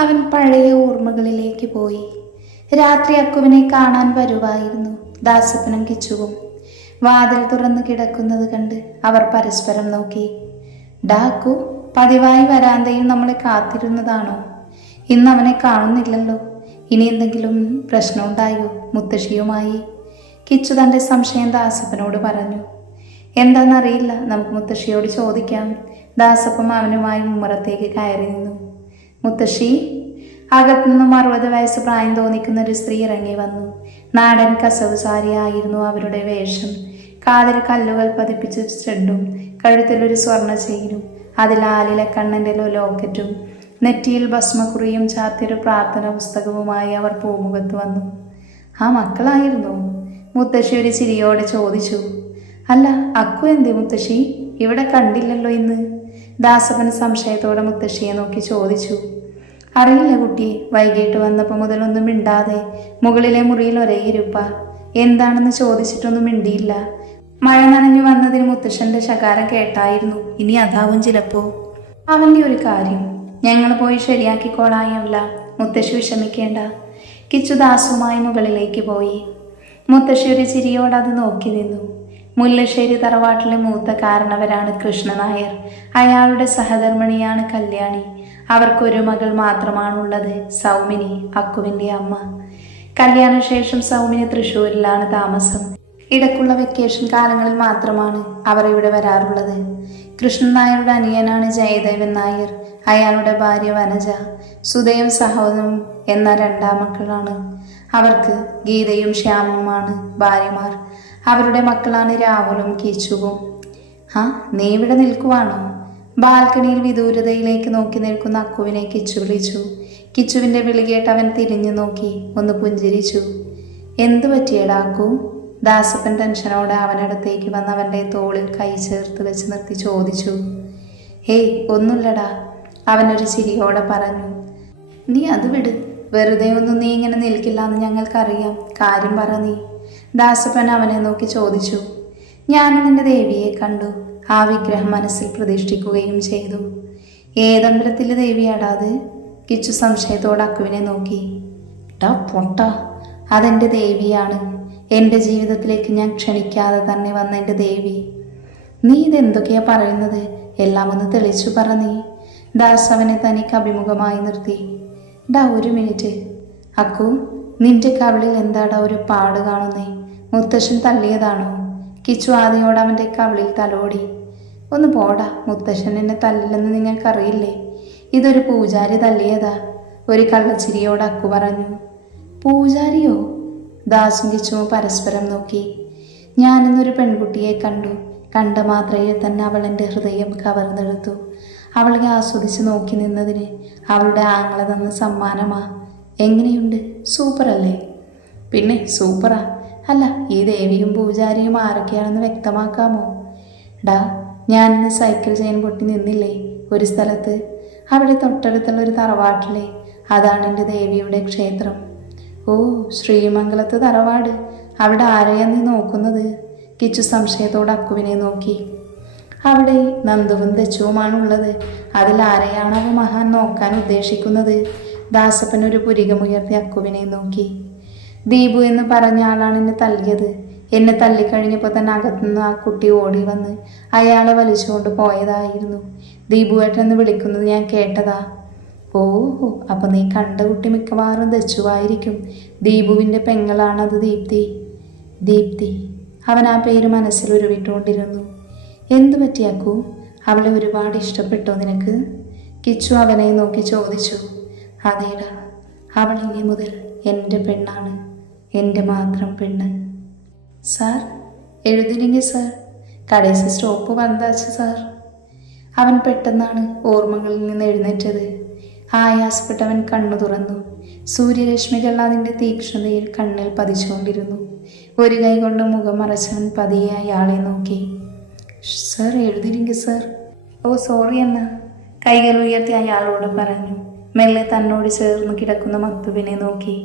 അവൻ പഴയ ഓർമ്മകളിലേക്ക് പോയി. രാത്രി അക്കുവിനെ കാണാൻ വരുവായിരുന്നു ദാസപ്പനും കിച്ചുവും. വാതിൽ തുറന്നു കിടക്കുന്നത് കണ്ട് അവർ പരസ്പരം നോക്കി. ഡാക്കു, പതിവായി വരാന്തയിൽ നമ്മളെ കാത്തിരുന്നതാണോ? ഇന്ന് അവനെ കാണുന്നില്ലല്ലോ. ഇനി എന്തെങ്കിലും പ്രശ്നമുണ്ടായോ മുത്തശ്ശിയുമായി? കിച്ചു തൻ്റെ സംശയം ദാസപ്പനോട് പറഞ്ഞു. എന്താണെന്നറിയില്ല, നമുക്ക് മുത്തശ്ശിയോട് ചോദിക്കാം. ദാസപ്പൻ അവനുമായി ഉമ്മറത്തേക്ക് കയറി നിന്നു. മുത്തശ്ശി. അകത്തുനിന്നും 60 വയസ്സ് പ്രായം തോന്നിക്കുന്ന ഒരു സ്ത്രീ ഇറങ്ങി വന്നു. നാടൻ കസവ് സാരിയായിരുന്നു അവരുടെ വേഷം. കാതിൽ കല്ലുകൾ പതിപ്പിച്ച സ്റ്റഡും കഴുത്തിലൊരു സ്വർണ്ണ ചെയിനും അതിൽ ആലിലെ കണ്ണൻ്റെ ലോക്കറ്റും നെറ്റിയിൽ ഭസ്മക്കുറിയും ചാത്തിയൊരു പ്രാർത്ഥന പുസ്തകവുമായി അവർ പൂമുഖത്ത് വന്നു. ആ മക്കളായിരുന്നു? മുത്തശ്ശി ഒരു ചിരിയോടെ ചോദിച്ചു. അല്ല, അക്കു എന്തേ മുത്തശ്ശി? ഇവിടെ കണ്ടില്ലല്ലോ ഇന്ന്. ദാസപ്പൻ സംശയത്തോടെ മുത്തശ്ശിയെ നോക്കി ചോദിച്ചു. അറിയില്ല കുട്ടിയെ, വൈകിട്ട് വന്നപ്പോൾ മുതലൊന്നും മിണ്ടാതെ മുകളിലെ മുറിയിൽ ഒരേ ഇരുപ്പ. എന്താണെന്ന് ചോദിച്ചിട്ടൊന്നും മിണ്ടിയില്ല. മഴ നനഞ്ഞു വന്നതിന് മുത്തശ്ശന്റെ ശകാരം കേട്ടായിരുന്നു. ഇനി അതാവും ചിലപ്പോ. അവന്റെ ഒരു കാര്യം ഞങ്ങൾ പോയി ശരിയാക്കിക്കോളായല്ല, മുത്തശ്ശി വിഷമിക്കേണ്ട. കിച്ചു ദാസുമായി മുകളിലേക്ക് പോയി. മുത്തശ്ശി ഒരു ചിരിയോട് അത് നോക്കി നിന്നു. മുല്ലശ്ശേരി തറവാട്ടിലെ മൂത്ത കാരണവരാണ് കൃഷ്ണനായർ. അയാളുടെ സഹധർമ്മിണിയാണ് കല്യാണി. അവർക്കൊരു മകൾ മാത്രമാണുള്ളത്, സൗമിനി, അക്കുവിൻ്റെ അമ്മ. കല്യാണശേഷം സൗമിനി തൃശ്ശൂരിലാണ് താമസം. ഇടയ്ക്കുള്ള വെക്കേഷൻ കാലങ്ങളിൽ മാത്രമാണ് അവർ ഇവിടെ വരാറുള്ളത്. കൃഷ്ണൻ നായരുടെ അനിയനാണ് ജയദേവൻ നായർ. അയാളുടെ ഭാര്യ വനജ. സുധയും സഹോദരനും എന്ന 2 മക്കളാണ് അവർക്ക്. ഗീതയും ശ്യാമുമാണ് ഭാര്യമാർ. അവരുടെ മക്കളാണ് രാഹുലും കിച്ചുവും. നീ ഇവിടെ നിൽക്കുവാണോ? ബാൽക്കണിയിൽ വിദൂരതയിലേക്ക് നോക്കി നിൽക്കുന്ന അക്കുവിനെ കിച്ചു വിളിച്ചു. കിച്ചുവിൻ്റെ വിളി കേട്ട് അവൻ തിരിഞ്ഞു നോക്കി ഒന്ന് പുഞ്ചിരിച്ചു. എന്തു പറ്റിയടാ അക്കു? ദാസപ്പൻ ടെൻഷനോടെ അവനടുത്തേക്ക് വന്ന് അവൻ്റെ തോളിൽ കൈ ചേർത്ത് വെച്ച് നിർത്തി ചോദിച്ചു. ഹേയ്, ഒന്നുമില്ലടാ, അവനൊരു ചിരിയോടെ പറഞ്ഞു. നീ അത് വിട്, വെറുതെ ഒന്നും നീ ഇങ്ങനെ നിൽക്കില്ല എന്ന് ഞങ്ങൾക്കറിയാം. കാര്യം പറ നീ. ദാസപ്പൻ അവനെ നോക്കി ചോദിച്ചു. ഞാൻ നിന്റെ ദേവിയെ കണ്ടു. ആ വിഗ്രഹം മനസ്സിൽ പ്രതിഷ്ഠിക്കുകയും ചെയ്തു. ഏതമ്പലത്തിലെ ദേവിയാടാ അത്? കിച്ചു സംശയത്തോടെ അക്കുവിനെ നോക്കി. ടാ പൊട്ട, അതെൻ്റെ ദേവിയാണ്. എൻ്റെ ജീവിതത്തിലേക്ക് ഞാൻ ക്ഷണിക്കാതെ തന്നെ വന്ന എൻ്റെ ദേവി. നീ ഇതെന്തൊക്കെയാ പറയുന്നത്? എല്ലാം ഒന്ന് തെളിച്ചു പറ നീ. ദാസ് അവനെ തനിക്ക് അഭിമുഖമായി നിർത്തി. ഒരു മിനിറ്റ്. അക്കു, നിന്റെ കവിളിൽ എന്താടാ ഒരു പാട് കാണുന്നേ? മുത്തശ്ശൻ തല്ലിയതാണോ? കിച്ചു ആദ്യോടെ അവൻ്റെ കവിളിൽ തലോടി. ഒന്ന് പോടാ, മുത്തശ്ശൻ എന്നെ തല്ലില്ലെന്ന് നിങ്ങൾക്കറിയില്ലേ. ഇതൊരു പൂജാരി തല്ലിയതാ. ഒരു കള്ളച്ചിരിയോട് അക്കു പറഞ്ഞു. പൂജാരിയോ? ദാസും കിച്ചുവും പരസ്പരം നോക്കി. ഞാനിന്നൊരു പെൺകുട്ടിയെ കണ്ടു. കണ്ട മാത്രയിൽ തന്നെ അവൾ എൻ്റെ ഹൃദയം കവർന്നെടുത്തു. അവളെ ആസ്വദിച്ച് നോക്കി നിന്നതിന് അവളുടെ ആങ്ങളെ തന്ന സമ്മാനമാ. എങ്ങനെയുണ്ട്? സൂപ്പറല്ലേ? പിന്നെ സൂപ്പറാ. അല്ല, ഈ ദേവിയും പൂജാരിയും ആരൊക്കെയാണെന്ന് വ്യക്തമാക്കാമോ? ഞാനിന്ന് സൈക്കിൾ ചെയിൻ പൊട്ടി നിന്നില്ലേ ഒരു സ്ഥലത്ത്? അവിടെ തൊട്ടടുത്തുള്ള ഒരു തറവാട്ടിലെ. അതാണ് എൻ്റെ ദേവിയുടെ ക്ഷേത്രം. ഓ, ശ്രീമംഗലത്ത് തറവാട്. അവിടെ ആരെയാ നീ നോക്കുന്നത്? കിച്ചു സംശയത്തോടെ അക്കുവിനെ നോക്കി. അവിടെ നന്ദുവും ദച്ചുവുമാണുള്ളത്. അതിൽ ആരെയാണവ മഹാൻ നോക്കാൻ ഉദ്ദേശിക്കുന്നത്? ദാസപ്പൻ ഒരു പുരികമുയർത്തി അക്കുവിനെ നോക്കി. ദീപു എന്ന് പറഞ്ഞ ആളാണ് എന്നെ തല്ലിയത്. എന്നെ തല്ലിക്കഴിഞ്ഞപ്പോൾ തന്നെ അകത്തുനിന്ന് ആ കുട്ടി ഓടി വന്ന് അയാളെ വലിച്ചുകൊണ്ട് പോയതായിരുന്നു. ദീപുവേട്ടെന്ന് വിളിക്കുന്നത് ഞാൻ കേട്ടതാ. ഓഹോ, അപ്പൊ നീ കണ്ട കുട്ടി മിക്കവാറും ദച്ചുവായിരിക്കും. ദീപുവിൻ്റെ പെങ്ങളാണത് ദീപ്തി. ദീപ്തി. അവൻ ആ പേര് മനസ്സിൽ ഉരുവിട്ടുകൊണ്ടിരുന്നു. എന്തു പറ്റിയാക്കൂ? അവളെ ഒരുപാട് ഇഷ്ടപ്പെട്ടോ നിനക്ക്? കിച്ചു അവനെ നോക്കി ചോദിച്ചു. അതേടാ, അവൾ ഇനി മുതൽ എൻ്റെ പെണ്ണാണ്, എൻ്റെ മാത്രം പെണ്ണ്. സാർ എഴുതില്ലെങ്കിൽ സാർ, കടേസ് സ്റ്റോപ്പ് വന്നാച്ച് സാർ. അവൻ പെട്ടെന്നാണ് ഓർമ്മകളിൽ നിന്ന് എഴുന്നേറ്റത്. ആയാസപ്പെട്ടവൻ കണ്ണു തുറന്നു. സൂര്യരശ്മികൾ അതിൻ്റെ തീക്ഷ്ണതയിൽ കണ്ണിൽ പതിച്ചുകൊണ്ടിരുന്നു. ഒരു കൈ കൊണ്ട് മുഖം മറച്ചവൻ പതിയെ അയാളെ നോക്കി. സാർ എഴുതില്ലെങ്കിൽ സാർ. ഓ സോറി എന്നാ കൈകൾ ഉയർത്തി അയാളോട് പറഞ്ഞു. മെല്ലെ തന്നോട് ചേർന്ന് കിടക്കുന്ന മക്തുവിനെ നോക്കി.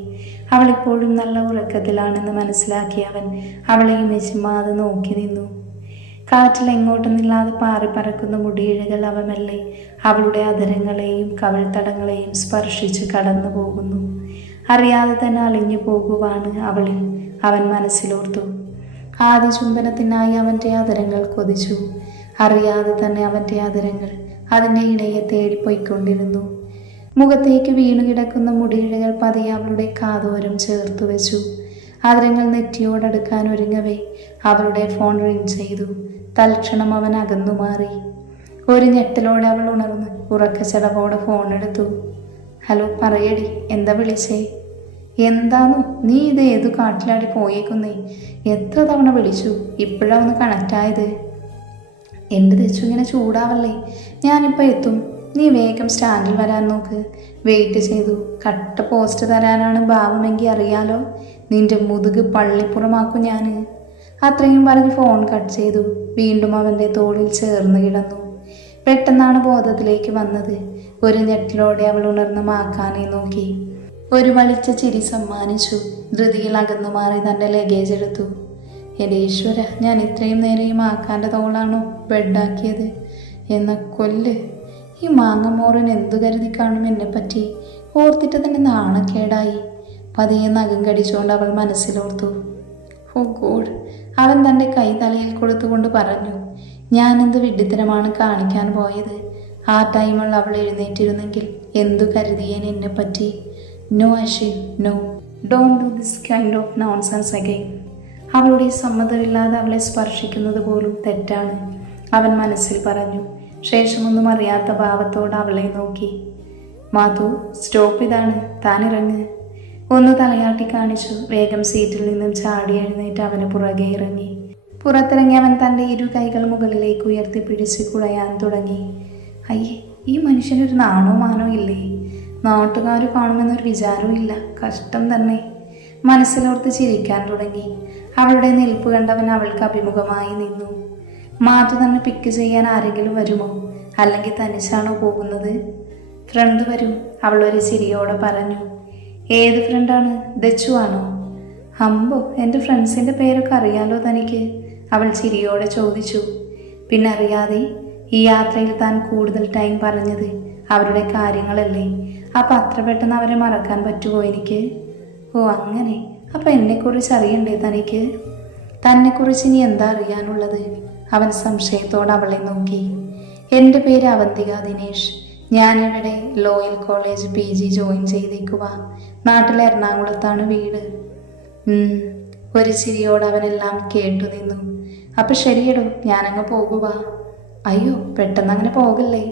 അവളിപ്പോഴും നല്ല ഉറക്കത്തിലാണെന്ന് മനസ്സിലാക്കി അവൻ അവളെ മെച്ചിമാതെ നോക്കി നിന്നു. കാറ്റിൽ എങ്ങോട്ടെന്നില്ലാതെ പാറി പറക്കുന്ന മുടിയിഴകൾ അവ മെല്ലെ അവളുടെ അധരങ്ങളെയും കവിൾത്തടങ്ങളെയും സ്പർശിച്ച് കടന്നു പോകുന്നു. അറിയാതെ തന്നെ അലിഞ്ഞു പോകുവാണ് അവളിൽ, അവൻ മനസ്സിലോർത്തു. ആദ്യ ചുംബനത്തിനായി അവൻ്റെ അധരങ്ങൾ കൊതിച്ചു. അറിയാതെ തന്നെ അവൻ്റെ അധരങ്ങൾ അതിൻ്റെ ഇണയെ തേടിപ്പോയിക്കൊണ്ടിരുന്നു. മുഖത്തേക്ക് വീണു കിടക്കുന്ന മുടിയിഴകൾ പതിയെ അവളുടെ കാതോരം ചേർത്തു വെച്ചു. അധരങ്ങൾ നെറ്റിയോടടുക്കാൻ ഒരുങ്ങവേ അവളുടെ ഫോൺ റിങ് ചെയ്തു. തൽക്ഷണം അവൻ അകന്നു മാറി. ഒരു ഞെട്ടലോടെ അവൾ ഉണർന്ന് ഉറക്കച്ചടവോടെ ഫോൺ എടുത്തു. ഹലോ, പറയടി, എന്താ വിളിച്ചേ? എന്താന്നു നീ ഇത് ഏതു കാട്ടിലാടി പോയേക്കുന്നേ? എത്ര തവണ വിളിച്ചു, ഇപ്പോഴാ ഒന്ന് കണക്റ്റായത്. എൻ്റെ തെച്ചു ഇങ്ങനെ ചൂടാവല്ലേ, ഞാനിപ്പോൾ എത്തും. നീ വേഗം സ്റ്റാൻഡിൽ വരാൻ നോക്ക്. വെയിറ്റ് ചെയ്തു. കട്ട പോസ്റ്റ് തരാനാണ് ഭാവമെങ്കിൽ അറിയാലോ, നിന്റെ മുതുക് പള്ളിപ്പുറമാക്കും ഞാൻ. അത്രയും പറഞ്ഞ് ഫോൺ കട്ട് ചെയ്തു. വീണ്ടും അവൻ്റെ തോളിൽ ചേർന്ന് കിടന്നു. പെട്ടെന്നാണ് ബോധത്തിലേക്ക് വന്നത്. ഒരു ഞെട്ടിലോടെ അവൾ ഉണർന്ന് മാക്കാനെ നോക്കി. ഒരു വളിച്ച ചിരി സമ്മാനിച്ചു. ധൃതിയിൽ അകന്നു മാറി തൻ്റെ ലഗേജ് എടുത്തു. എൻ്റെ ഈശ്വര, ഞാൻ ഇത്രയും നേരം ഈ മാക്കാൻ്റെ തോളാണോ ബെഡാക്കിയത്? എന്ന കൊല്ല്, ഈ മാങ്ങമോറൻ എന്തു കരുതി കാണും എന്നെപ്പറ്റി? ഓർത്തിട്ട് തന്നെ നാണക്കേടായി. പതിയെ നഖം കടിച്ചുകൊണ്ട് അവൾ മനസ്സിലോർത്തു. ഓ ഗോഡ്, അവൻ തൻ്റെ കൈ തലയിൽ കൊടുത്തുകൊണ്ട് പറഞ്ഞു. ഞാനെന്ത് വിഡ്ഢിത്തരമാണ് കാണിക്കാൻ പോയത്? ആ ടൈമിൽ അവൾ എഴുന്നേറ്റിരുന്നെങ്കിൽ എന്തു കരുതിയേൻ എന്നെപ്പറ്റി? No Ashi, no, don't do this kind of nonsense again. അവളുടെ സമ്മതമില്ലാതെ അവളെ സ്പർശിക്കുന്നത് പോലും തെറ്റാണ്, അവൻ മനസ്സിൽ പറഞ്ഞു. ശേഷമൊന്നും അറിയാത്ത ഭാവത്തോട് അവളെ നോക്കി. മാധു, സ്റ്റോപ്പ് ഇതാണ്, താൻ ഇറങ്ങ്. ഒന്ന് തലയാട്ടി കാണിച്ചു. വേഗം സീറ്റിൽ നിന്നും ചാടി എഴുന്നേറ്റ് അവന് പുറകെ ഇറങ്ങി. പുറത്തിറങ്ങി അവൻ തൻ്റെ ഇരു കൈകൾ മുകളിലേക്ക് ഉയർത്തി പിടിച്ച് കുടയാൻ തുടങ്ങി. അയ്യേ, ഈ മനുഷ്യനൊരു നാണോ മാനോ ഇല്ലേ? നാട്ടുകാർ കാണുമെന്നൊരു വിചാരവും ഇല്ല. കഷ്ടം തന്നെ. മനസ്സിലോർത്ത് ചിരിക്കാൻ തുടങ്ങി. അവളുടെ നിൽപ്പ് കണ്ടവൻ അവൾക്ക് അഭിമുഖമായി നിന്നു. മാധു തന്നെ പിക്ക് ചെയ്യാൻ ആരെങ്കിലും വരുമോ? അല്ലെങ്കിൽ തനിച്ചാണോ പോകുന്നത്? ഫ്രണ്ട് വരും, അവൾ ഒരു ചിരിയോടെ പറഞ്ഞു. ഏത് ഫ്രണ്ടാണ്? ദച്ചു ആണോ? അമ്പോ, എൻ്റെ ഫ്രണ്ട്സിൻ്റെ പേരൊക്കെ അറിയാലോ തനിക്ക്, അവൾ ചിരിയോടെ ചോദിച്ചു. പിന്നെ അറിയാതെ ഈ യാത്രയിൽ താൻ കൂടുതൽ ടൈം പറഞ്ഞത് അവരുടെ കാര്യങ്ങളല്ലേ? അപ്പം അത്ര പെട്ടെന്ന് അവരെ മറക്കാൻ പറ്റുമോ എനിക്ക്? ഓ അങ്ങനെ, അപ്പം എന്നെക്കുറിച്ച് അറിയണ്ടേ തനിക്ക്? തന്നെക്കുറിച്ച് ഇനി എന്താ അറിയാനുള്ളത്? അവൻ സംശയത്തോടെ അവളെ നോക്കി. എൻ്റെ പേര് അവന്തിക ദിനേശ്. ഞാനിവിടെ ലോയൽ കോളേജ് PG ജോയിൻ ചെയ്തേക്കുക. നാട്ടിലെ എറണാകുളത്താണ് വീട്. ഒരു ചിരിയോട് അവനെല്ലാം കേട്ടു നിന്നു. അപ്പം ശരിയടോ, ഞാനങ്ങ് പോകുക. അയ്യോ, പെട്ടെന്ന് അങ്ങനെ പോകല്ലേ.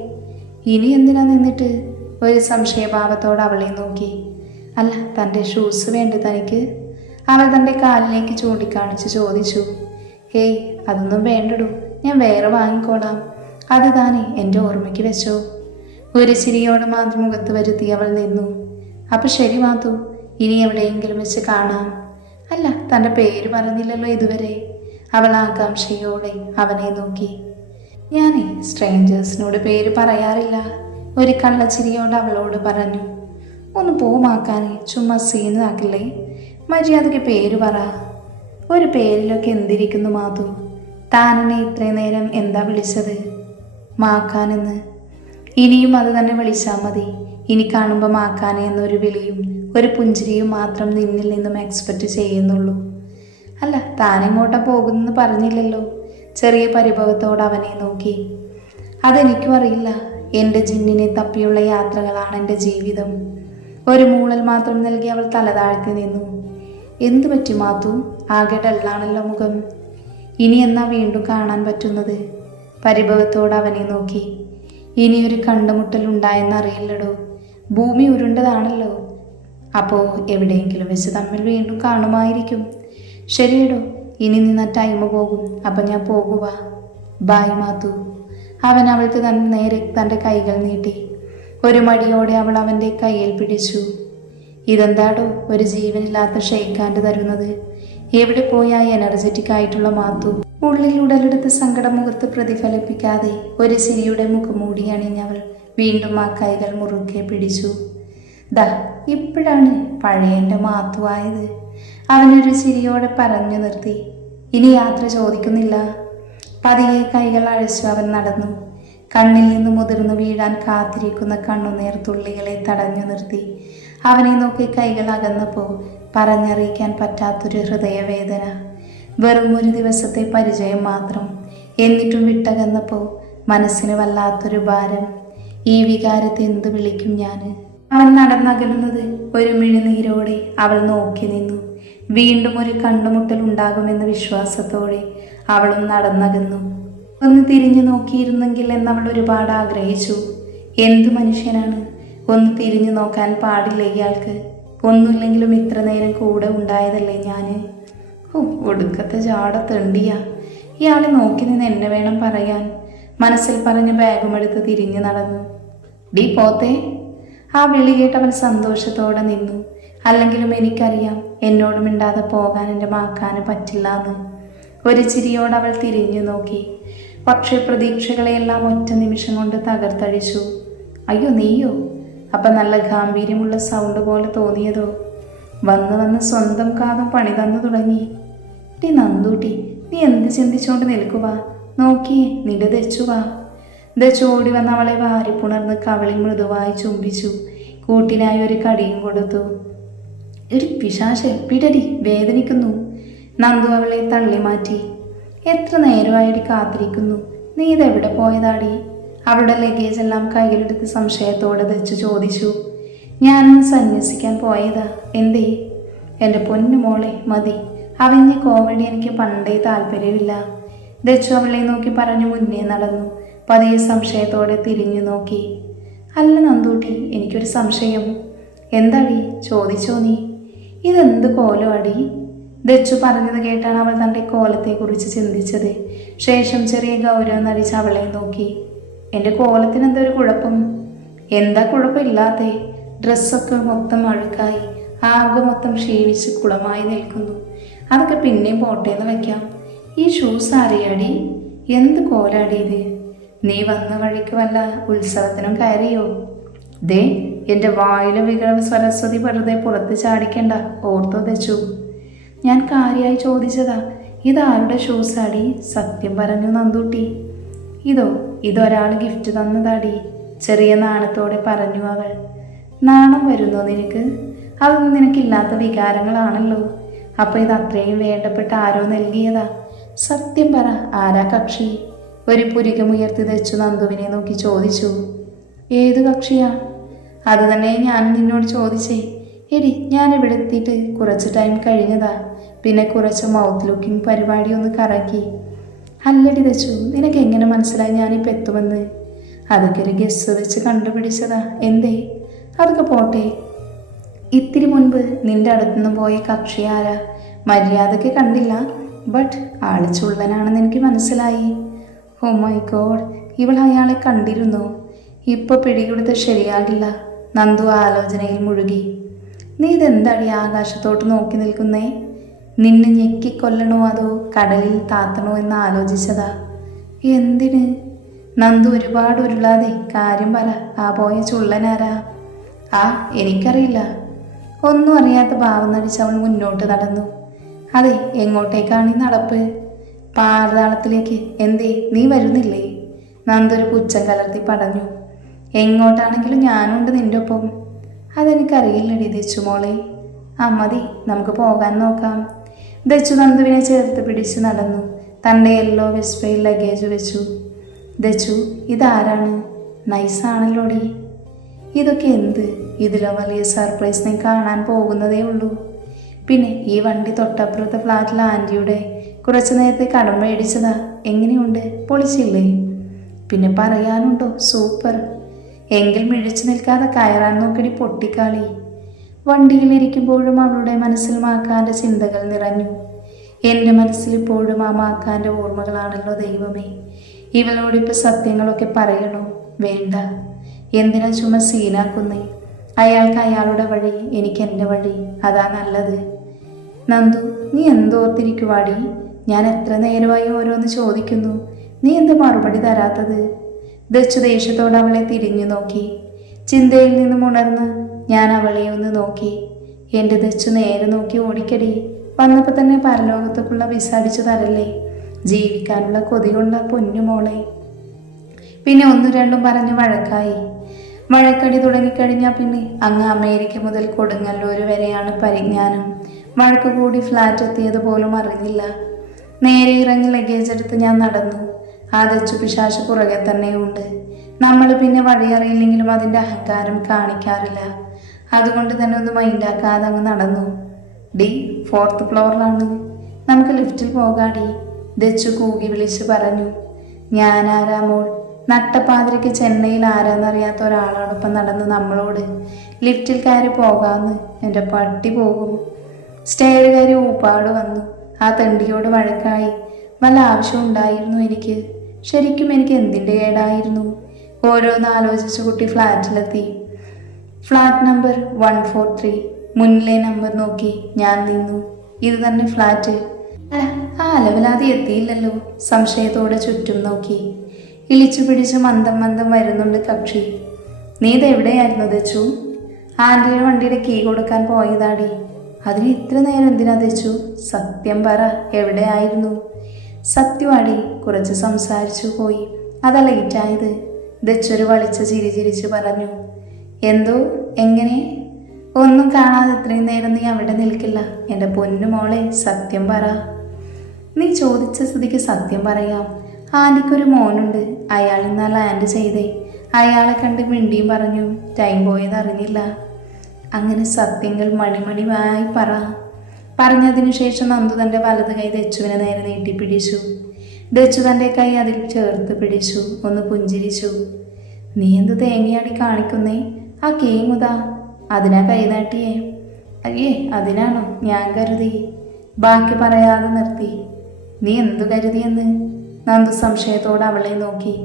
ഇനി എന്തിനാ നിന്നിട്ട്? ഒരു സംശയഭാവത്തോടെ അവളെ നോക്കി. അല്ല, തൻ്റെ ഷൂസ് വേണ്ടേ തനിക്ക്? അവൾ തൻ്റെ കാലിലേക്ക് ചൂണ്ടിക്കാണിച്ച് ചോദിച്ചു. ഹേയ്, അതൊന്നും വേണ്ടടൂ, ഞാൻ വേറെ വാങ്ങിക്കോളാം. അത് താനേ എൻ്റെ ഓർമ്മയ്ക്ക് വെച്ചോ. ഒരു ചിരിയോടെ മാധു മുഖത്ത് വരുത്തി അവൾ നിന്നു. അപ്പം ശരി മാധു, ഇനി എവിടെയെങ്കിലും വെച്ച് കാണാം. അല്ല, തൻ്റെ പേര് പറഞ്ഞില്ലല്ലോ ഇതുവരെ. അവൾ ആകാംക്ഷയോടെ അവനെ നോക്കി. ഞാനേ സ്ട്രേഞ്ചേഴ്സിനോട് പേര് പറയാറില്ല, ഒരു കള്ളച്ചിരിയോട് അവളോട് പറഞ്ഞു. ഒന്ന് പോമാക്കാനേ, ചുമ്മാ സീനാക്കില്ലേ. മര്യാദയ്ക്ക് പേര് പറ. ഒരു പേരിലൊക്കെ എന്തിരിക്കുന്നു മാധു? താനെന്നെ ഇത്രയും നേരം എന്താ വിളിച്ചത്? മാക്കാനെന്ന്. ഇനിയും അത് തന്നെ വിളിച്ചാൽ മതി. ഇനി കാണുമ്പോൾ മാക്കാനെ എന്നൊരു വിളിയും ഒരു പുഞ്ചിരിയും മാത്രം നിന്നിൽ നിന്നും എക്സ്പെക്റ്റ് ചെയ്യുന്നുള്ളൂ. അല്ല, താനെങ്ങോട്ടാ പോകുന്നെന്ന് പറഞ്ഞില്ലല്ലോ. ചെറിയ പരിഭവത്തോടെ അവനെ നോക്കി. അതെനിക്കും അറിയില്ല. എൻ്റെ ജിന്നിനെ തപ്പിയുള്ള യാത്രകളാണ് എൻ്റെ ജീവിതം. ഒരു മൂളൽ മാത്രം നൽകി അവൾ തല താഴ്ത്തി നിന്നു. എന്തു പറ്റി മാധു? ആകെ ഡള്ളാണല്ലോ മുഖം. ഇനി എന്നാ വീണ്ടും കാണാൻ പറ്റുന്നത്? പരിഭവത്തോടെ അവനെ നോക്കി. ഇനിയൊരു കണ്ടുമുട്ടൽ ഉണ്ടായെന്നറിയില്ലടോ. ഭൂമി ഉരുണ്ടതാണല്ലോ. അപ്പോൾ എവിടെയെങ്കിലും വെച്ച് തമ്മിൽ വീണ്ടും കാണുമായിരിക്കും. ശരിയടോ, ഇനി നിന്ന ടൈം പോകും. അപ്പം ഞാൻ പോകുക. ബായ് മാധു. അവൻ അവൾക്ക് തന്നെ നേരെ തൻ്റെ കൈകൾ നീട്ടി. ഒരു മടിയോടെ അവൾ അവൻ്റെ കയ്യിൽ പിടിച്ചു. ഇതെന്താടോ ഒരു ജീവനില്ലാത്ത ഷെയ്ക്കാൻഡ് തരുന്നത്? എവിടെ പോയി ആ എനർജറ്റിക് ആയിട്ടുള്ള മാധു? ഉള്ളിൽ ഉടലെടുത്ത് സങ്കടം മുഖത്ത് പ്രതിഫലിപ്പിക്കാതെ ഒരു ചിരിയുടെ മുഖംമൂടി അണിഞ്ഞവൾ വീണ്ടും ആ കൈകൾ മുറുക്കെ പിടിച്ചു. ദാ ഇപ്പോഴാണ് പഴയ എൻ്റെ മാധു ആയത്, അവനൊരു ചിരിയോടെ പറഞ്ഞു നിർത്തി. ഇനി യാത്ര ചോദിക്കുന്നില്ല. പതിയെ കൈകൾ അഴിച്ചു അവൻ നടന്നു. കണ്ണിൽ നിന്ന് മുതിർന്നു വീഴാൻ കാത്തിരിക്കുന്ന കണ്ണുനീർ തുള്ളികളെ തടഞ്ഞു നിർത്തി. അവനെ നോക്കി കൈകൾ അകന്നപ്പോൾ പറഞ്ഞറിയിക്കാൻ പറ്റാത്തൊരു ഹൃദയവേദന. വെറും ഒരു ദിവസത്തെ പരിചയം മാത്രം, എന്നിട്ടും വിട്ടകന്നപ്പോൾ മനസ്സിന് വല്ലാത്തൊരു ഭാരം. ഈ വികാരത്തെ എന്തു വിളിക്കും ഞാൻ? അവൻ നടന്നകലുന്നത് ഒരു മിഴിനീരോടെ അവൾ നോക്കി നിന്നു. വീണ്ടും ഒരു കണ്ടുമുട്ടൽ ഉണ്ടാകുമെന്ന വിശ്വാസത്തോടെ അവളും നടന്നകന്നു. ഒന്ന് തിരിഞ്ഞു നോക്കിയിരുന്നെങ്കിൽ എന്നവൾ ഒരുപാട് ആഗ്രഹിച്ചു. എന്തു മനുഷ്യനാണ്! ഒന്ന് തിരിഞ്ഞു നോക്കാൻ പാടില്ല ഇയാൾക്ക്. ഒന്നുമില്ലെങ്കിലും ഇത്ര നേരം കൂടെ ഉണ്ടായതല്ലേ ഞാന്. ഒടുക്കത്തെ ജാട തെണ്ടിയാ. ഇയാളെ നോക്കി നിന്ന് എന്നെ വേണം പറയാൻ. മനസ്സിൽ പറഞ്ഞ ബാഗുമെടുത്ത് തിരിഞ്ഞു നടന്നു. ഡീ പോത്തേ! ആ വിളി കേട്ട് അവൻ സന്തോഷത്തോടെ നിന്നു. അല്ലെങ്കിലും എനിക്കറിയാം എന്നോട് മിണ്ടാതെ പോകാൻ എൻ്റെ മാക്കാന് പറ്റില്ല എന്ന്. ഒരു ചിരിയോട് അവൾ തിരിഞ്ഞു നോക്കി. പക്ഷേ പ്രതീക്ഷകളെയെല്ലാം ഒറ്റ നിമിഷം കൊണ്ട് തകർത്തഴിച്ചു. അയ്യോ നീയോ? അപ്പം നല്ല ഗാംഭീര്യമുള്ള സൗണ്ട് പോലെ തോന്നിയതോ? വന്ന് വന്ന് സ്വന്തം കാതും പണി തന്നു തുടങ്ങി. ടീ നന്ദൂട്ടി, നീ എന്ത് ചിന്തിച്ചോണ്ട് നിൽക്കുക? നോക്കിയേ, നിന്റെ ദച്ചുവാ. ദച്ചു ഓടി വന്ന് അവളെ വാരിപ്പുണർന്ന് കവളിൽ മൃദുവായി ചുംബിച്ചു. കൂട്ടിനായി ഒരു കടിയും കൊടുത്തു. എടി പിശാചേ, പിടടി, വേദനിക്കുന്നു. നന്ദു അവളെ തള്ളി മാറ്റി. എത്ര നേരമായടി കാത്തിരിക്കുന്നു. നീ ഇതെവിടെ പോയതാടി? അവളുടെ ലഗേജ് എല്ലാം കയ്യിലെടുത്ത് സംശയത്തോടെ ദച്ചു ചോദിച്ചു. ഞാനൊന്ന് സന്യസിക്കാൻ പോയതാ. എന്തേ? എൻ്റെ പൊന്നു മോളെ, മതി. അവഞ്ഞ കോമഡി എനിക്ക് പണ്ടേ താല്പര്യമില്ല. ദച്ചു അവളെ നോക്കി പറഞ്ഞു മുന്നേ നടന്നു. പതിയെ സംശയത്തോടെ തിരിഞ്ഞു നോക്കി. അല്ല നന്ദൂട്ടി, എനിക്കൊരു സംശയം. എന്താടി? ചോദിച്ചോ നീ. ഇതെന്ത് കോലം അടി? ദച്ചു പറഞ്ഞത് കേട്ടാണ് അവൾ തൻ്റെ കോലത്തെക്കുറിച്ച് ചിന്തിച്ചത്. ശേഷം ചെറിയ ഗൗരവം നടിച്ച് അവളെ നോക്കി. എൻ്റെ കോലത്തിന് എന്തൊരു കുഴപ്പം? എന്താ കുഴപ്പമില്ലാത്തേ? ഡ്രസ്സൊക്കെ മൊത്തം അഴുക്കായി, ആകെ മൊത്തം ക്ഷീണിച്ച് കുളമായി നിൽക്കുന്നു. അതൊക്കെ പിന്നെയും പോട്ടേന്ന് വയ്ക്കാം. ഈ ഷൂസ് ആരെയാടി? എന്ത് കോലാടി ഇത്? നീ വന്ന വഴിക്ക് വല്ല ഉത്സവത്തിനും കയറിയോ? ദേ, എൻ്റെ വായിലെ വികട സരസ്വതി വെറുതെ പുറത്ത് ചാടിക്കണ്ട, ഓർത്തോ ദച്ചു? ഞാൻ കാര്യമായി ചോദിച്ചതാ. ഇതാരുടെ ഷൂസാടി? സത്യം പറഞ്ഞു നന്ദൂട്ടി. ഇതൊരാൾ ഗിഫ്റ്റ് തന്നതാടി, ചെറിയ നാണത്തോടെ പറഞ്ഞു അവൾ. നാണം വരുന്നോ നിനക്ക്? അതൊന്നും നിനക്കില്ലാത്ത വികാരങ്ങളാണല്ലോ. അപ്പോൾ ഇത് അത്രയും വേണ്ടപ്പെട്ട ആരോ നൽകിയതാ. സത്യം പറ, ആരാ കക്ഷി? ഒരു പുരികമുയർത്തി ദച്ചു നന്ദുവിനെ നോക്കി ചോദിച്ചു. ഏതു കക്ഷിയാ? അത് തന്നെ ഞാൻ നിന്നോട് ചോദിച്ചേ. എടി, ഞാൻ ഇവിടെ എത്തിയിട്ട് കുറച്ച് ടൈം കഴിഞ്ഞതാ. പിന്നെ കുറച്ച് മൗത്ത് ലുക്കിംഗ് പരിപാടി ഒന്ന് കറക്കി. അല്ലടി ദച്ചു, നിനക്ക് എങ്ങനെ മനസ്സിലായി ഞാനിപ്പോൾ എത്തുമെന്ന്? അതൊക്കെ ഒരു ഗസ് വെച്ച് കണ്ടുപിടിച്ചതാ. എന്തേ? അതൊക്കെ പോട്ടെ. ഇത്തിരി മുൻപ് നിന്റെ അടുത്തുനിന്ന് പോയ കക്ഷി ആരാ? മര്യാദയ്ക്ക് കണ്ടില്ല, ബട്ട് ആള് ചുള്ളനാണെന്ന് എനിക്ക് മനസ്സിലായി. ഓ മൈ ഗോഡ്, ഇവൾ അയാളെ കണ്ടിരുന്നോ? ഇപ്പോൾ പിടികൊടുത്ത് ശരിയാകില്ല. നന്ദു ആലോചനയിൽ മുഴുകി. നീ ഇതെന്താടി ആകാശത്തോട്ട് നോക്കി നിൽക്കുന്നേ? നിന്നെ ഞെക്കിക്കൊല്ലണോ അതോ കടലിൽ താത്തണോ എന്ന് ആലോചിച്ചതാ. എന്തിന്? നന്ദു ഒരുപാട് ഉരുളാതെ കാര്യം പറ. ആ പോയ ചുള്ളനാരാ? എനിക്കറിയില്ല. ഒന്നും അറിയാത്ത ഭാവം നടിച്ച് അവൾ മുന്നോട്ട് നടന്നു. അതെ, എങ്ങോട്ടേക്കാണ് ഈ നടപ്പ്? പാതാളത്തിലേക്ക്. എന്തേ, നീ വരുന്നില്ലേ? നന്ദൊരു പുച്ഛം കലർത്തി പറഞ്ഞു. എങ്ങോട്ടാണെങ്കിലും ഞാനുണ്ട് നിന്റെ ഒപ്പം. അതെനിക്കറിയില്ലടി ദച്ചു മോളെ. മതി, നമുക്ക് പോകാൻ നോക്കാം. ദച്ചു നന്ദുവിനെ ചേർത്ത് പിടിച്ചു നടന്നു. തൻ്റെ യെല്ലോ വെസ്പയിൽ ലഗേജ് വെച്ചു. ദച്ചു, ഇതാരാണ്? നൈസാണല്ലോടി. ഇതൊക്കെ എന്ത്? ഇതിലോ വലിയ സർപ്രൈസ് നീ കാണാൻ പോകുന്നതേ ഉള്ളൂ. പിന്നെ ഈ വണ്ടി തൊട്ടപ്പുറത്തെ ഫ്ലാറ്റിൽ ആൻറ്റിയുടെ കുറച്ചു നേരത്തെ കടം മേടിച്ചതാ. എങ്ങനെയുണ്ട്? പൊളിച്ചില്ലേ? പിന്നെ പറയാനുണ്ടോ? സൂപ്പർ. എങ്കിൽ മിഴിച്ചു നിൽക്കാതെ കയറാൻ നോക്കടി പൊട്ടിക്കാളി. വണ്ടിയിലിരിക്കുമ്പോഴും അവളുടെ മനസ്സിൽ മാക്കാൻ്റെ ചിന്തകൾ നിറഞ്ഞു. എൻ്റെ മനസ്സിലിപ്പോഴും ആ മാക്കാൻ്റെ ഓർമ്മകളാണല്ലോ ദൈവമേ. ഇവളോടിപ്പോൾ സത്യങ്ങളൊക്കെ പറയണോ? വേണ്ട. എന്തിനാ ചുമ സീനാക്കുന്നേ? അയാൾക്ക് അയാളുടെ വഴി, എനിക്ക് എൻ്റെ വഴി. അതാ നല്ലത്. നന്ദു, നീ എന്തോർത്തിരിക്കുവാടി? ഞാൻ എത്ര നേരമായി ഓരോന്ന് ചോദിക്കുന്നു. നീ എന്ത് മറുപടി തരാത്തത്? ദച്ചു ദേഷ്യത്തോടെ അവളെ തിരിഞ്ഞു നോക്കി. ചിന്തയിൽ നിന്നും ഉണർന്ന് ഞാൻ അവളെ ഒന്ന് നോക്കി. എൻ്റെ ദച്ചു നേരെ നോക്കി ഓടിക്കടി. വന്നപ്പോൾ തന്നെ പരലോകത്തേക്കുള്ള വിസ അടിച്ചു തരല്ലേ? ജീവിക്കാനുള്ള കൊതി കൊണ്ട പൊന്നുമോളെ. പിന്നെ ഒന്നും രണ്ടും പറഞ്ഞ് വഴക്കായി. വഴക്കടി തുടങ്ങിക്കഴിഞ്ഞാൽ പിന്നെ അങ്ങ് അമേരിക്ക മുതൽ കൊടുങ്ങല്ലൂർ വരെയാണ് പരിജ്ഞാനം. വഴക്ക് കൂടി ഫ്ലാറ്റ് എത്തിയത് പോലും അറിഞ്ഞില്ല. നേരെ ഇറങ്ങി ലഗേജ് എടുത്ത് ഞാൻ നടന്നു. ആ ദച്ചു പിശാച് പുറകെ തന്നെയുണ്ട്. നമ്മൾ പിന്നെ വഴിയറിയില്ലെങ്കിലും അതിൻ്റെ അഹങ്കാരം കാണിക്കാറില്ല. അതുകൊണ്ട് തന്നെ ഒന്ന് മൈൻഡാക്കാതെ അങ്ങ് നടന്നു. ഡി 4th ഫ്ലോറിലാണ്, നമുക്ക് ലിഫ്റ്റിൽ പോകാടി, ദച്ചു കൂകി വിളിച്ച് പറഞ്ഞു. ഞാനാരാ മോൾ? നട്ടപ്പാതിരയ്ക്ക് ചെന്നൈയിൽ ആരാന്നറിയാത്ത ഒരാളോടൊപ്പം നടന്ന് നമ്മളോട് ലിഫ്റ്റിൽ കയറി പോകാമെന്ന്. എൻ്റെ പട്ടി പോകും. സ്റ്റെയർ കയറി ഊപ്പാട് വന്നു. ആ തെണ്ടിയോട് വഴക്കായി. വല്ല ആവശ്യം ഉണ്ടായിരുന്നു എനിക്ക്? ശരിക്കും എനിക്ക് എന്തിൻ്റെ കേടായിരുന്നു? ഓരോന്ന് ആലോചിച്ച് കുട്ടി ഫ്ലാറ്റിലെത്തി. Flat number 143. മുന്നിലെ നമ്പർ നോക്കി ഞാൻ നിന്നു. ഇത് തന്നെ ഫ്ലാറ്റ്. അല്ല, ആ അലവലാതി എത്തിയില്ലല്ലോ. സംശയത്തോടെ ചുറ്റും നോക്കി. ഇളിച്ചു പിടിച്ച് മന്ദം മന്ദം വരുന്നുണ്ട് കക്ഷി. നീ ഇതെവിടെയായിരുന്നു ദച്ചു? ആൻറ്റിയുടെ വണ്ടിയുടെ കീ കൊടുക്കാൻ പോയതാടി. അതിന് ഇത്ര നേരം എന്തിനാ ദച്ചു? സത്യം പറ, എവിടെയായിരുന്നു? സത്യമാടി, കുറച്ച് സംസാരിച്ചു പോയി, അതാ ലേറ്റായത്. ദച്ചൊരു വളിച്ച ചിരി ചിരിച്ചു പറഞ്ഞു. എന്തോ? എങ്ങനെ? ഒന്നും കാണാതെ ഇത്രയും നേരം നീ അവിടെ നിൽക്കില്ല എൻ്റെ പൊന്നുമോളെ, സത്യം പറ. നീ ചോദിച്ച സ്ഥിതിക്ക് സത്യം പറയാം. ആൻറ്റിക്കൊരു മോനുണ്ട്. അയാൾ ഇന്നാ ലാൻഡ് ചെയ്തേ. അയാളെ കണ്ട് മിണ്ടിയും പറഞ്ഞു. ടൈം പോയത് അറിഞ്ഞില്ല. അങ്ങനെ സത്യങ്ങൾ മണിമണിയായി പറ. പറഞ്ഞതിനു ശേഷം നന്ദു തൻ്റെ വലത് കൈ ദച്ചുവിനെ നേരെ നീട്ടിപ്പിടിച്ചു. ദച്ചു തൻ്റെ കൈ അതിൽ ചേർത്ത് പിടിച്ചു. ഒന്ന് പുഞ്ചിരിച്ചു. നീ എന്ത് തേങ്ങയാടി കാണിക്കുന്നേ? ആ കേമുതാ. അതിനാ കൈ നാട്ടിയേ? അയ്യേ, അതിനാണോ? ഞാൻ കരുതി. ബാക്കി പറയാതെ നിർത്തി. നീ എന്തു കരുതിയെന്ന്? നന്ദു സംശയത്തോടെ അവളെ നോക്കി.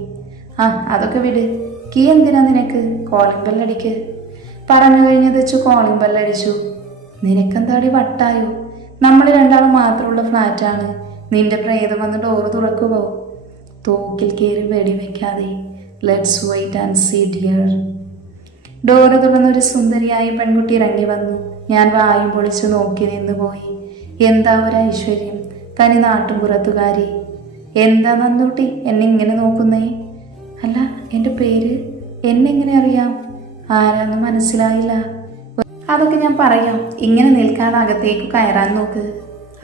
ആ, അതൊക്കെ വിട്. കീ എന്തിനാ നിനക്ക്? കോളിംഗ് ബെല്ലടിക്ക്. പറഞ്ഞു കഴിഞ്ഞ് വെച്ചു കോളിംഗ് ബെല്ലടിച്ചു. നിനക്കെന്താടി വട്ടായോ? നമ്മൾ രണ്ടാളും മാത്രമുള്ള ഫ്ലാറ്റാണ്. നിന്റെ പ്രേതം വന്ന് ഡോറ് തുറക്കുമോ? തോക്കിൽ കയറി വെടിവെക്കാതെ. Let's wait and see dear. Door തുറന്നൊരു സുന്ദരിയായ പെൺകുട്ടി ഇറങ്ങി വന്നു. ഞാൻ വായും പൊളിച്ചു നോക്കി നിന്ന് പോയി. എന്താ ഒരു ഐശ്വര്യം! തനി നാട്ടുപുറത്തുകാരി. എന്താ നന്ദൂട്ടി എന്നെ ഇങ്ങനെ നോക്കുന്നേ? അല്ല, എൻ്റെ പേര് എന്നെങ്ങനെ അറിയാം? ആരാന്ന് മനസ്സിലായില്ല. അതൊക്കെ ഞാൻ പറയാം. ഇങ്ങനെ നിൽക്കാതെ അകത്തേക്ക് കയറാൻ നോക്ക്.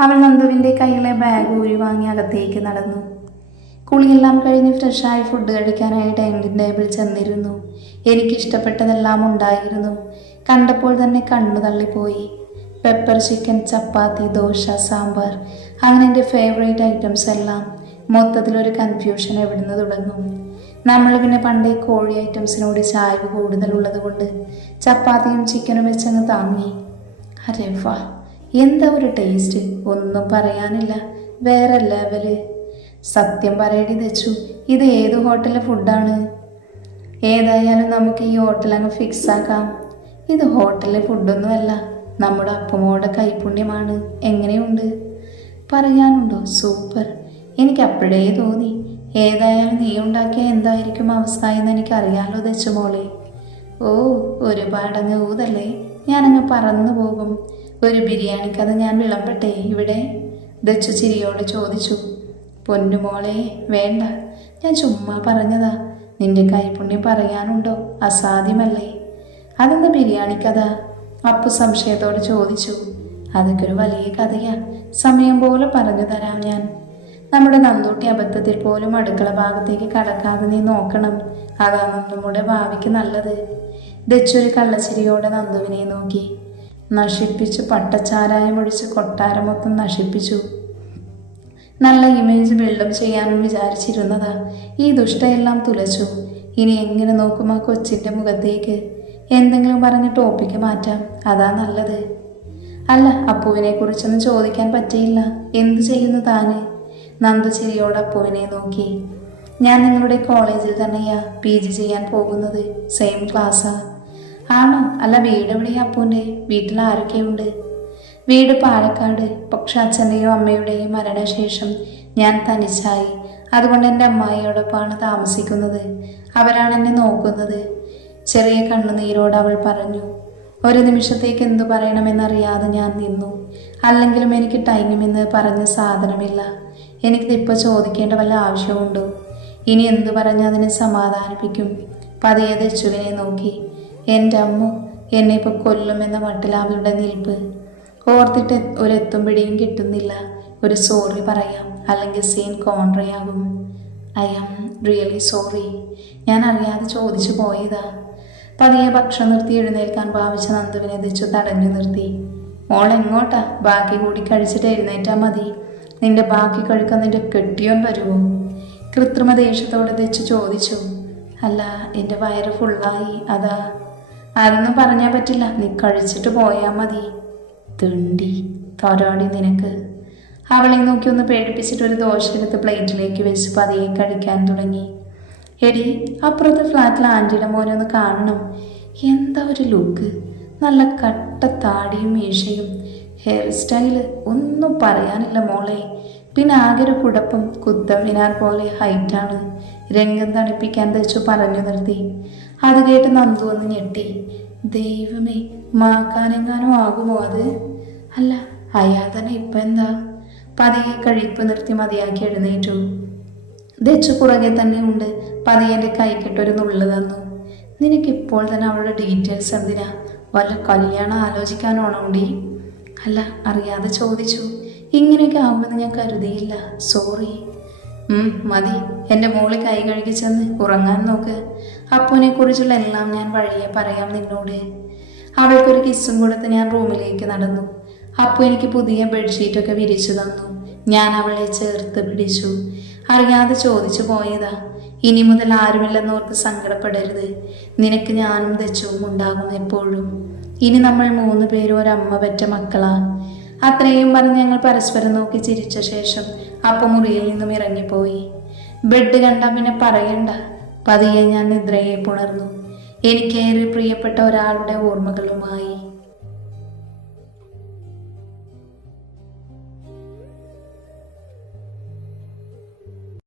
അവൾ നന്ദുവിൻ്റെ കയ്യിലെ ബാഗ് ഊരി വാങ്ങി അകത്തേക്ക് നടന്നു. കുളിയെല്ലാം കഴിഞ്ഞ് ഫ്രഷായി ഫുഡ് കഴിക്കാനായി ഡൈനിങ് ടേബിൾ ചെന്നിരുന്നു. എനിക്കിഷ്ടപ്പെട്ടതെല്ലാം ഉണ്ടായിരുന്നു. കണ്ടപ്പോൾ തന്നെ കണ്ണു തള്ളിപ്പോയി. പെപ്പർ ചിക്കൻ, ചപ്പാത്തി, ദോശ, സാമ്പാർ, അങ്ങനെ എൻ്റെ ഫേവറേറ്റ് ഐറ്റംസ് എല്ലാം. മൊത്തത്തിലൊരു കൺഫ്യൂഷൻ എവിടുന്ന് തുടങ്ങും? നമ്മൾ പിന്നെ പണ്ടേ കോഴി ഐറ്റംസിനോട് ചായ്വ് കൂടുതലുള്ളത് കൊണ്ട് ചപ്പാത്തിയും ചിക്കനും വെച്ചങ്ങ് താങ്ങി. അരെ വാ, എന്താ ഒരു ടേസ്റ്റ്! ഒന്നും പറയാനില്ല, വേറെ ലെവല്. സത്യം പറയടി ദച്ചു, ഇത് ഏത് ഹോട്ടലിലെ ഫുഡാണ്? ഏതായാലും നമുക്ക് ഈ ഹോട്ടൽ അങ്ങ് ഫിക്സ് ആക്കാം. ഇത് ഹോട്ടലിലെ ഫുഡൊന്നുമല്ല, നമ്മുടെ അപ്പമ്മോടെ കൈപുണ്യമാണ്. എങ്ങനെയുണ്ട്? പറയാനുണ്ടോ? സൂപ്പർ. എനിക്ക് അപ്പോഴേ തോന്നി. ഏതായാലും നീ ഉണ്ടാക്കിയ എന്തായിരിക്കും അവസ്ഥ എന്ന് എനിക്കറിയാലോ ദച്ചു മോളെ. ഓ, ഒരുപാടങ്ങ് ഊതല്ലേ, ഞാനങ്ങ് പറന്നു പോകും. ഒരു ബിരിയാണി കഥ ഞാൻ വിളമ്പട്ടെ ഇവിടെ? ദച്ചു ചിരിയോട് ചോദിച്ചു. പൊന്നുമോളെ, വേണ്ട, ഞാൻ ചുമ്മാ പറഞ്ഞതാ. നിന്റെ കൈപുണ്യം പറയാനുണ്ടോ? അസാധ്യമല്ലേ. അതെന്താ ബിരിയാണി കഥ? അപ്പു സംശയത്തോട് ചോദിച്ചു. അതൊക്കെ ഒരു വലിയ കഥയാ, സമയം പോലെ പറഞ്ഞു തരാം ഞാൻ. നമ്മുടെ നന്ദൂട്ടി അബദ്ധത്തിൽ പോലും അടുക്കള ഭാഗത്തേക്ക് കടക്കാതെ നീ നോക്കണം. അതാണ് നമ്മുടെ ഭാവിക്ക് നല്ലത്. ദച്ചൊരു കള്ളച്ചിരിയോടെ നന്ദുവിനെ നോക്കി. നശിപ്പിച്ചു, പട്ടച്ചാരായം ഒഴിച്ച് കൊട്ടാരം മൊത്തം നശിപ്പിച്ചു. നല്ല ഇമേജ് ബിൽഡപ്പ് ചെയ്യാനും വിചാരിച്ചിരുന്നതാ. ഈ ദുഷ്ടയെല്ലാം തുലച്ചു. ഇനി എങ്ങനെ നോക്കും ആ കൊച്ചിൻ്റെ മുഖത്തേക്ക്? എന്തെങ്കിലും പറഞ്ഞ് ടോപ്പിക്ക് മാറ്റാം, അതാ നല്ലത്. അല്ല, അപ്പുവിനെ കുറിച്ചൊന്നും ചോദിക്കാൻ പറ്റിയില്ല. എന്തു ചെയ്യുന്നു താന്? നന്ദു ചിരിയോട് അപ്പുവിനെ നോക്കി. ഞാൻ നിങ്ങളുടെ കോളേജിൽ തന്നെയാ PG ചെയ്യാൻ പോകുന്നത്. സെയിം ക്ലാസ്സാ. ആണോ? അല്ല, വീട് എവിടെയാ അപ്പുവിൻ്റെ? വീട്ടിൽ ആരൊക്കെയുണ്ട്? വീട് പാലക്കാട്. പക്ഷെ അച്ഛൻ്റെയും അമ്മയുടെയും മരണശേഷം ഞാൻ തനിച്ചായി. അതുകൊണ്ട് എൻ്റെ അമ്മായിയോടൊപ്പമാണ് താമസിക്കുന്നത്. അവരാണ് എന്നെ നോക്കുന്നത്. ചെറിയ കണ്ണുനീരോട് അവൾ പറഞ്ഞു. ഒരു നിമിഷത്തേക്ക് എന്തു പറയണമെന്നറിയാതെ ഞാൻ നിന്നു. അല്ലെങ്കിലും എനിക്ക് ടൈമിമെന്ന് പറഞ്ഞ സാധനമില്ല. എനിക്കിതിപ്പോൾ ചോദിക്കേണ്ട വല്ല ആവശ്യമുണ്ടോ? ഇനി എന്തു പറഞ്ഞ് അതിനെ സമാധാനിപ്പിക്കും? പതിയെ ദച്ചുവിനെ നോക്കി. എൻ്റെ അമ്മ എന്നെ ഇപ്പോൾ കൊല്ലുമെന്ന മട്ടിൽ അവളുടെ നിൽപ്പ് ഓർത്തിട്ട് ഒരെത്തും പിടിയും കിട്ടുന്നില്ല. ഒരു സോറി പറയാം, അല്ലെങ്കിൽ സീൻ കോൺട്രയാകും. I am really sorry. ഞാൻ അറിയാതെ ചോദിച്ചു പോയതാ. പതിയെ ഭക്ഷണം നിർത്തി എഴുന്നേൽക്കാൻ ഭാവിച്ച നന്ദുവിനെ ദച്ചു തടഞ്ഞു നിർത്തി. മോൾ എങ്ങോട്ടാ? ബാക്കി കൂടി കഴിച്ചിട്ട് എഴുന്നേറ്റാൽ മതി. നിന്റെ ബാക്കി കഴിക്കാൻ നിന്റെ കെട്ടിയോൻ വരുമോ? കൃത്രിമ ദേഷ്യത്തോടെ ദച്ചു ചോദിച്ചു. അല്ല, എൻ്റെ വയറ് ഫുള്ളായി, അതാ. അതൊന്നും പറഞ്ഞാൽ പറ്റില്ല, നീ കഴിച്ചിട്ട് പോയാൽ മതി. തിണ്ടി തൊരാടി നിനക്ക്. അവളെ നോക്കി ഒന്ന് പേടിപ്പിച്ചിട്ട് ഒരു ദോശ എടുത്ത് പ്ലേറ്റിലേക്ക് വെച്ച് പതിയെ കഴിക്കാൻ തുടങ്ങി. എടി, അപ്പുറത്തെ ഫ്ലാറ്റിൽ ആൻറ്റിയുടെ മോനെ ഒന്ന് കാണണം. എന്താ ഒരു ലുക്ക്! നല്ല കട്ട താടിയും മീശയും, ഹെയർ സ്റ്റൈല് ഒന്നും പറയാനില്ല മോളെ. പിന്നെ ആകെ ഒരു കുഴപ്പം, കുത്തമ്മിനാർ പോലെ ഹൈറ്റാണ്. രംഗം തണുപ്പിക്കാൻ ദച്ചു പറഞ്ഞു നിർത്തി. അത് കേട്ട് നന്ദു ഒന്ന് ഞെട്ടി. ദൈവമേ, മാക്കാനെങ്ങാനും ആകുമോ അത്? അല്ല, അയാൾ തന്നെ ഇപ്പം എന്താ? പതിയെ കഴിപ്പ് നിർത്തി മതിയാക്കി എഴുന്നേറ്റു. ദച്ചു പുറകെ തന്നെ ഉണ്ട്. പതിയെ കൈക്കിട്ടൊരു നുള്ളു തന്നു. നിനക്കിപ്പോൾ തന്നെ അവളുടെ ഡീറ്റെയിൽസ് എന്തിനാ? വല്ല കല്യാണം ആലോചിക്കാനാണോടി? അല്ല, അറിയാതെ ചോദിച്ചു. ഇങ്ങനെയൊക്കെ ആവുമെന്ന് ഞാൻ കരുതിയില്ല, സോറി. മതി, എൻ്റെ മോള് കൈ കഴുകി ചെന്ന് ഉറങ്ങാൻ നോക്ക്. അപ്പുവിനെ കുറിച്ചുള്ള എല്ലാം ഞാൻ വഴിയെ പറയാം നിന്നോട്. അവൾക്കൊരു കിസ്സും കൊടുത്ത് ഞാൻ റൂമിലേക്ക് നടന്നു. അപ്പു എനിക്ക് പുതിയ ബെഡ്ഷീറ്റൊക്കെ വിരിച്ചു തന്നു. ഞാൻ അവളെ ചേർത്ത് പിടിച്ചു. അറിയാതെ ചോദിച്ചു പോയതാ. ഇനി മുതൽ ആരുമില്ലെന്നോർത്ത് സങ്കടപ്പെടരുത്. നിനക്ക് ഞാനും ദച്ചുവും ഉണ്ടാകും എപ്പോഴും. ഇനി നമ്മൾ 3 പേരും ഒരമ്മ പെറ്റ മക്കളാ. അത്രയും പറഞ്ഞ് ഞങ്ങൾ പരസ്പരം നോക്കി ചിരിച്ച ശേഷം അപ്പു മുറിയിൽ നിന്നും ഇറങ്ങിപ്പോയി. ബെഡ് കണ്ടാൽ പിന്നെ പറയണ്ട. പതിയെ ഞാൻ നിദ്രയെ പുണർന്നു. എനിക്കേറെ പ്രിയപ്പെട്ട ഒരാളുടെ ഓർമ്മകളുമായി.